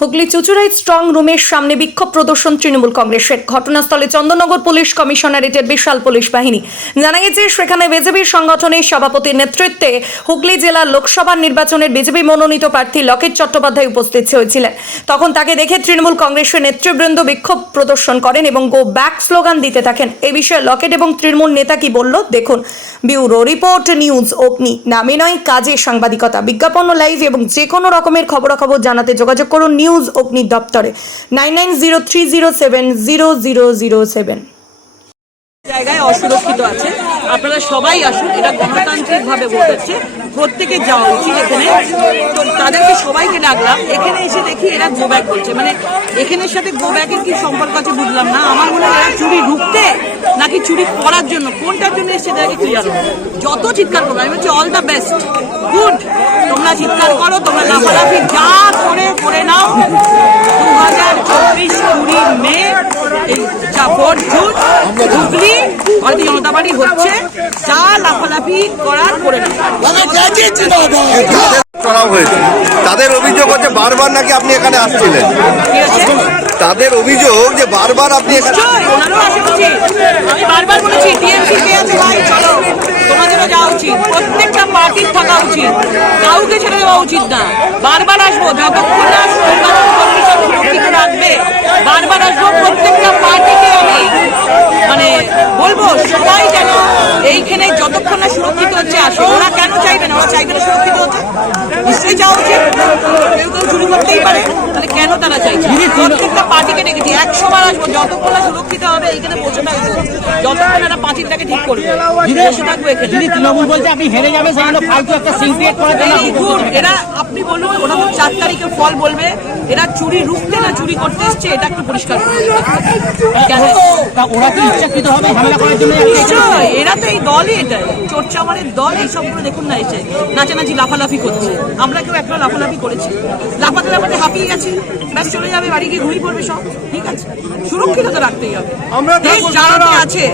Hooghly চুচুড়ায় strong রুমের সামনে বিক্ষোভ প্রদর্শন তৃণমূল কংগ্রেসের। ঘটনাস্থলে চন্দননগর পুলিশ কমিশনারেটের বিশাল পুলিশ বাহিনী। জানা গেছে, সেখানে বিজেপির সংগঠনের সভাপতির নেতৃত্বে হুগলি জেলার লোকসভা নির্বাচনের বিজেপি মনোনীত প্রার্থী লকেট চট্টোপাধ্যায় উপস্থিত হয়েছিলেন। তখন তাকে দেখে তৃণমূল কংগ্রেসের নেতৃবৃন্দ বিক্ষোভ প্রদর্শন করেন এবং গো ব্যাক স্লোগান দিতে থাকেন। এ বিষয়ে লকেট এবং তৃণমূল নেতা কি বলল, দেখুন। ব্যুরো রিপোর্ট, নিউজ অগ্নি। নামে নয়, কাজে সাংবাদিকতা। বিজ্ঞাপন লাইভ এবং যে কোনো রকমের খবরাখবর জানাতে যোগাযোগ করুন নিউজ অগ্নি দপ্তরে। নাইন জায়গায় অসুরক্ষিত আছে। আপনারা সবাই আসুন এটা গণতান্ত্রিক ভাবে ভোট হচ্ছে প্রত্যেকে যাওয়া উচিত এখানে। তো তাদেরকে সবাইকে ডাকলাম। এখানে এসে দেখি এরা গো ব্যাক করছে। মানে এখানের সাথে গো ব্যাকের কি সম্পর্ক আছে বুঝলাম না। আমার মনে হয় এরা চুরি ঢুকতে নাকি চুরি করার জন্য, কোনটার জন্য এসছে সেটা ক্লিয়ার যত চিৎকার করব আমি বলছি অল দ্য বেস্ট গুড তোমরা চিৎকার করো, তোমরা লাফালাফি যা করে করে নাও দু হাজার চব্বিশ কুড়ি মে এই যা ভোট জুন হুগলি ভারতীয় হচ্ছে যা লাফালাফি করার করে করা হয়েছে। তাদের অভিযোগ হচ্ছে বারবার নাকি আপনি এখানে আসছিলেন? তাদের অভিযোগ যে বারবার আপনি এখানে নিশ্চয়ই ওনারও আসা উচিত আমি বারবার বলেছি টিএমসি কে আছে ভাই চলো। তোমাদেরও যাওয়া উচিত। প্রত্যেকটা পার্টির থাকা উচিত। কাউকে ছেড়ে দেওয়া উচিত না। বারবার আসব যতক্ষণ না নির্বাচন কমিশন সুরক্ষিত রাখবে। বারবার আসব প্রত্যেকটা পার্টিকে আমি মানে বলব সবাই যেন এইখানে যতক্ষণ না সুরক্ষিত হচ্ছে আসে ওরা কেন চাইবে না? ওরা চাইবে না সুরক্ষিত হতে। নিশ্চয়ই যাওয়া উচিত। কেউ কেউ চুরি করতেই পারে। তাহলে কেন তারা চাইছে? প্রত্যেকটা পার্টিকে ডেকেছি একশো বার আসব। যতক্ষণ না সুরক্ষিত হবে এইখানে পৌঁছে থাকব। যতক্ষণ এরা পার্টিটাকে ঠিক করবে। বসে থাকব এখানে। তৃণমূল বলছে আপনি হেরে যাবে সেজন্য ফালতু একটা সিন ক্রিয়েট করার জন্য এরা আপনি ওরা তারিখে ফল বলবে। এরা চুরি রুখতে না চুরি করতে এসছে এটা একটু পরিষ্কার? তা করার জন্য এরা তো এই দলই এটা চোর চামারের দল এই সবগুলো দেখুন না এসে। নাচানাচি লাফালাফি করছে। আমরা কেউ একটা লাফালাফি করেছি। লাফাতে লাফাতে হাঁপিয়ে গেছি। ব্যাস চলে যাবে বাড়ি গিয়ে ঘুমিয়ে পড়বে সব। ঠিক আছে? সুরক্ষিত তো রাখতেই হবে। দেশ চালাতে আছে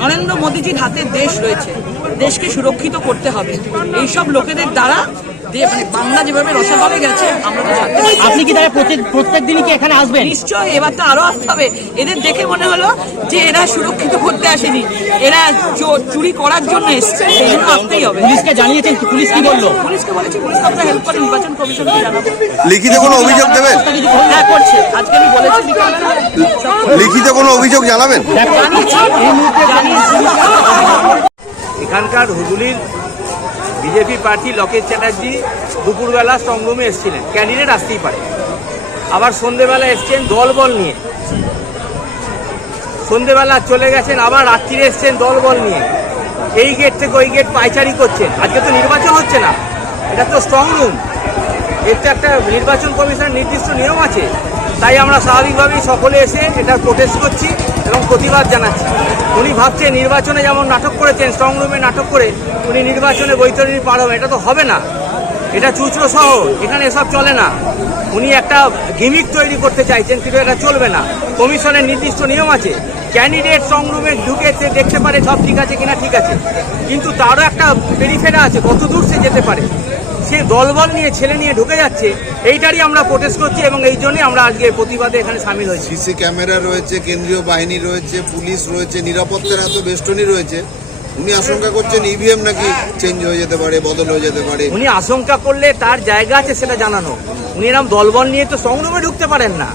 নরেন্দ্র মোদীজির হাতে দেশ রয়েছে। দেশকে সুরক্ষিত করতে হবে। এইসব লোকেদের দ্বারা মানে বাংলা যেভাবে রসাতলে গেছে আমরা তো ছাড়তে পারছি। আপনি কি তাহলে প্রত্যেক প্রত্যেক দিনই কি এখানে আসবেন? নিশ্চয় এবার তো আরও আসতে হবে। এদের দেখে মনে হলো যে এরা সুরক্ষিত করতে আসেনি। এরা চো- চুরি করার জন্য এসছে সেই জন্য আসতেই হবে। পুলিশকে জানিয়েছেন কি? পুলিশ কি বলল? পুলিশকে বলেছি পুলিশ আমরা হেল্প করে নির্বাচন কমিশনকে জানাব। লিখিত কোনো অভিযোগ দেবেন? হ্যাঁ করছে। আজকে আমি বলেছি বিকালবেলা। লিখিত কোনো অভিযোগ জানাবেন? জানিয়েছি। জানিয়েছি। এখানকার হুগলির বিজেপি প্রার্থী লকেশ চ্যাটার্জি দুপুরবেলা স্ট্রংরুমে এসেছিলেন। ক্যান্ডিডেট আসতেই পারে। আবার সন্ধেবেলা এসছেন দলবল নিয়ে। সন্ধেবেলা চলে গেছেন, আবার রাত্রিরে এসছেন দলবল নিয়ে। এই গেট থেকে ওই গেট পাইচারি করছেন। আজকে তো নির্বাচন হচ্ছে না। এটা তো স্ট্রং রুম এর তো একটা নির্বাচন কমিশনের নির্দিষ্ট নিয়ম আছে। তাই আমরা স্বাভাবিকভাবেই সকলে এসে এটা প্রোটেস্ট করছি এবং প্রতিবাদ জানাচ্ছি। উনি ভাবছেন নির্বাচনে যেমন নাটক করেছেন স্ট্রং রুমে নাটক করে উনি নির্বাচনে বৈতরণী পার এটা তো হবে না। এটা চুচড়ো শহর, এখানে এসব চলে না। উনি একটা গিমিক তৈরি করতে চাইছেন, কিন্তু এটা চলবে না। কমিশনের নির্দিষ্ট নিয়ম আছে ক্যান্ডিডেট স্ট্রং রুমে ঢুকে সে দেখতে পারে সব ঠিক আছে কিনা, ঠিক আছে। কিন্তু তারও একটা পেরিফেরা আছে কত দূর সে যেতে পারে? সে দলবল নিয়ে ছেলে নিয়ে ঢুকে যাচ্ছে এইটারই আমরা প্রোটেস্ট করছি এবং এই জন্যই আমরা আজকে প্রতিবাদে এখানে সামিল হয়েছি। সিসি ক্যামেরা রয়েছে কেন্দ্রীয় বাহিনী রয়েছে পুলিশ রয়েছে নিরাপত্তার এত বেষ্টনী রয়েছে উনি আশঙ্কা করছেন ইভিএম নাকি চেঞ্জ হয়ে যেতে পারে বদল হয়ে যেতে পারে। উনি আশঙ্কা করলে তার জায়গা আছে সেটা জানানো। উনি এরকম দলবল নিয়ে তো সংগ্রামে ঢুকতে পারেন না।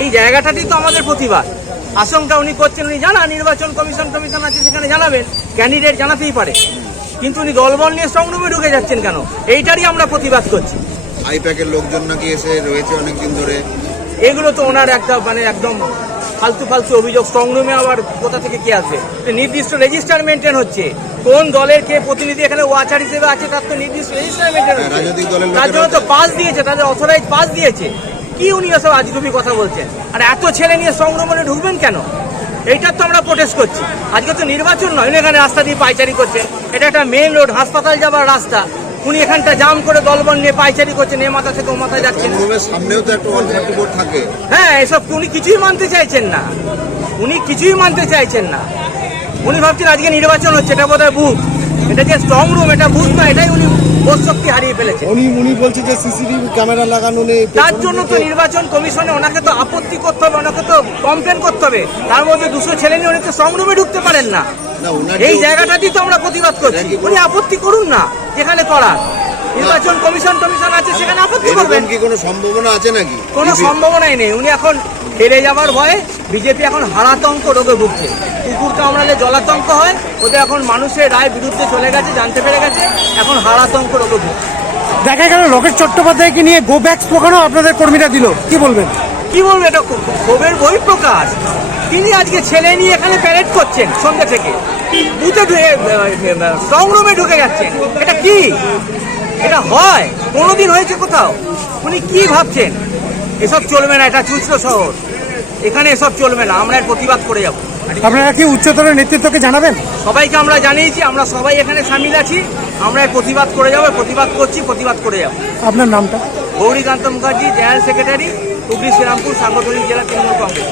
এই জায়গাটাতেই তো আমাদের প্রতিবাদ। আশঙ্কা উনি করছেন উনি জানা নির্বাচন কমিশন কমিশন আছে সেখানে জানাবেন ক্যান্ডিডেট জানাতেই পারে। কিন্তু উনি দলবল নিয়ে সংগ্রামে ঢুকে যাচ্ছেন কেন? এইটারই আমরা প্রতিবাদ করছি। আইপ্যাকের লোকজন নাকি এসে রয়েছে অনেকদিন ধরে? এগুলো তো ওনার একটা মানে একদম ফালতু ফালতু অভিযোগ। স্ট্রং রুমে আবার কোথা থেকে কি আসবে নির্দিষ্ট রেজিস্টার মেনটেন হচ্ছে। কোন দলের কে প্রতিনিধি এখানে ওয়াচার হিসেবে আছে তার তো নির্দিষ্ট রেজিস্টার মেনটেন দলের তার জন্য তো পাস দিয়েছে তাদের অথরাইজ পাস দিয়েছে। কি উনি এসব আজগুবি কথা বলছেন? আর এত ছেলে নিয়ে সংগ্রমণে ঢুকবেন কেন? এইটার তো আমরা প্রোটেস্ট করছি। আজকে তো নির্বাচন নয় উনি এখানে রাস্তা দিয়ে পাইচারি করছেন। এটা একটা মেন রোড হাসপাতাল যাবার রাস্তা। উনি এখানটা জাম করে দলবল নিয়ে পাইচারি করছেন এ মাথা থেকে ও মাথায় যাচ্ছেন সামনেও তো একটা থাকে। হ্যাঁ এসব উনি কিছুই মানতে চাইছেন না। উনি কিছুই মানতে চাইছেন না। উনি ভাবছেন আজকে নির্বাচন হচ্ছে এটা বোধহয় বুথ এটা যে স্ট্রং রুম এটা বুথ না এটাই উনি বোধ শক্তি হারিয়ে ফেলেছে। উনি উনি বলছে যে সিসিটিভি ক্যামেরা লাগানো নেই তার জন্য তো নির্বাচন কমিশনে ওনাকে তো আপত্তি করতে হবে ওনাকে তো কমপ্লেন করতে হবে। তার মধ্যে দুশো ছেলে নিয়ে উনি তো সংগ্রামে ঢুকতে পারেন না। এই জায়গাটাতেই তো আমরা প্রতিবাদ করছি। উনি আপত্তি করুন না যেখানে করার। নির্বাচন কমিশন টমিশন আছে সেখানে আপত্তি করবেন। কি কোনো সম্ভাবনা আছে নাকি? কোনো সম্ভাবনাই নেই। উনি এখন হেরে যাবার ভয়ে বিজেপি এখন হারাতঙ্ক রোগে ভুগছে। কুকুর কামড়ালে জলাতঙ্ক হয় ওদের এখন মানুষের রায় বিরুদ্ধে চলে গেছে জানতে পেরে গেছে এখন হারাতঙ্ক রোগে ভুগছে। দেখা গেল লোকেশ চট্টোপাধ্যায়কে নিয়ে গো ব্যাক স্লোগানও আপনাদের কর্মীরা দিল। কি বলবেন? কি বলব এটা ক্ষোভের বই প্রকাশ তিনি আজকে ছেলে নিয়ে এখানে প্যারেড করছেন সন্ধ্যে থেকে। বুথে স্ট্রং রুমে ঢুকে যাচ্ছেন এটা কি? এটা হয় কোনোদিন হয়েছে কোথাও। উনি কি ভাবছেন? এসব চলবে না এটা চুচলো শহর। এখানে এসব চলবে না আমরা প্রতিবাদ করে যাব। আপনারা কি উচ্চতর নেতৃত্বকে জানাবেন? সবাইকে আমরা জানিয়েছি আমরা সবাই এখানে সামিল আছি আমরা প্রতিবাদ করে যাব প্রতিবাদ করছি প্রতিবাদ করে যাব। আপনার নামটা? গৌরীকান্ত মুখার্জি জেনারেল সেক্রেটারি হুগলি শ্রীরামপুর সাংগঠনিক জেলা তৃণমূল কংগ্রেস।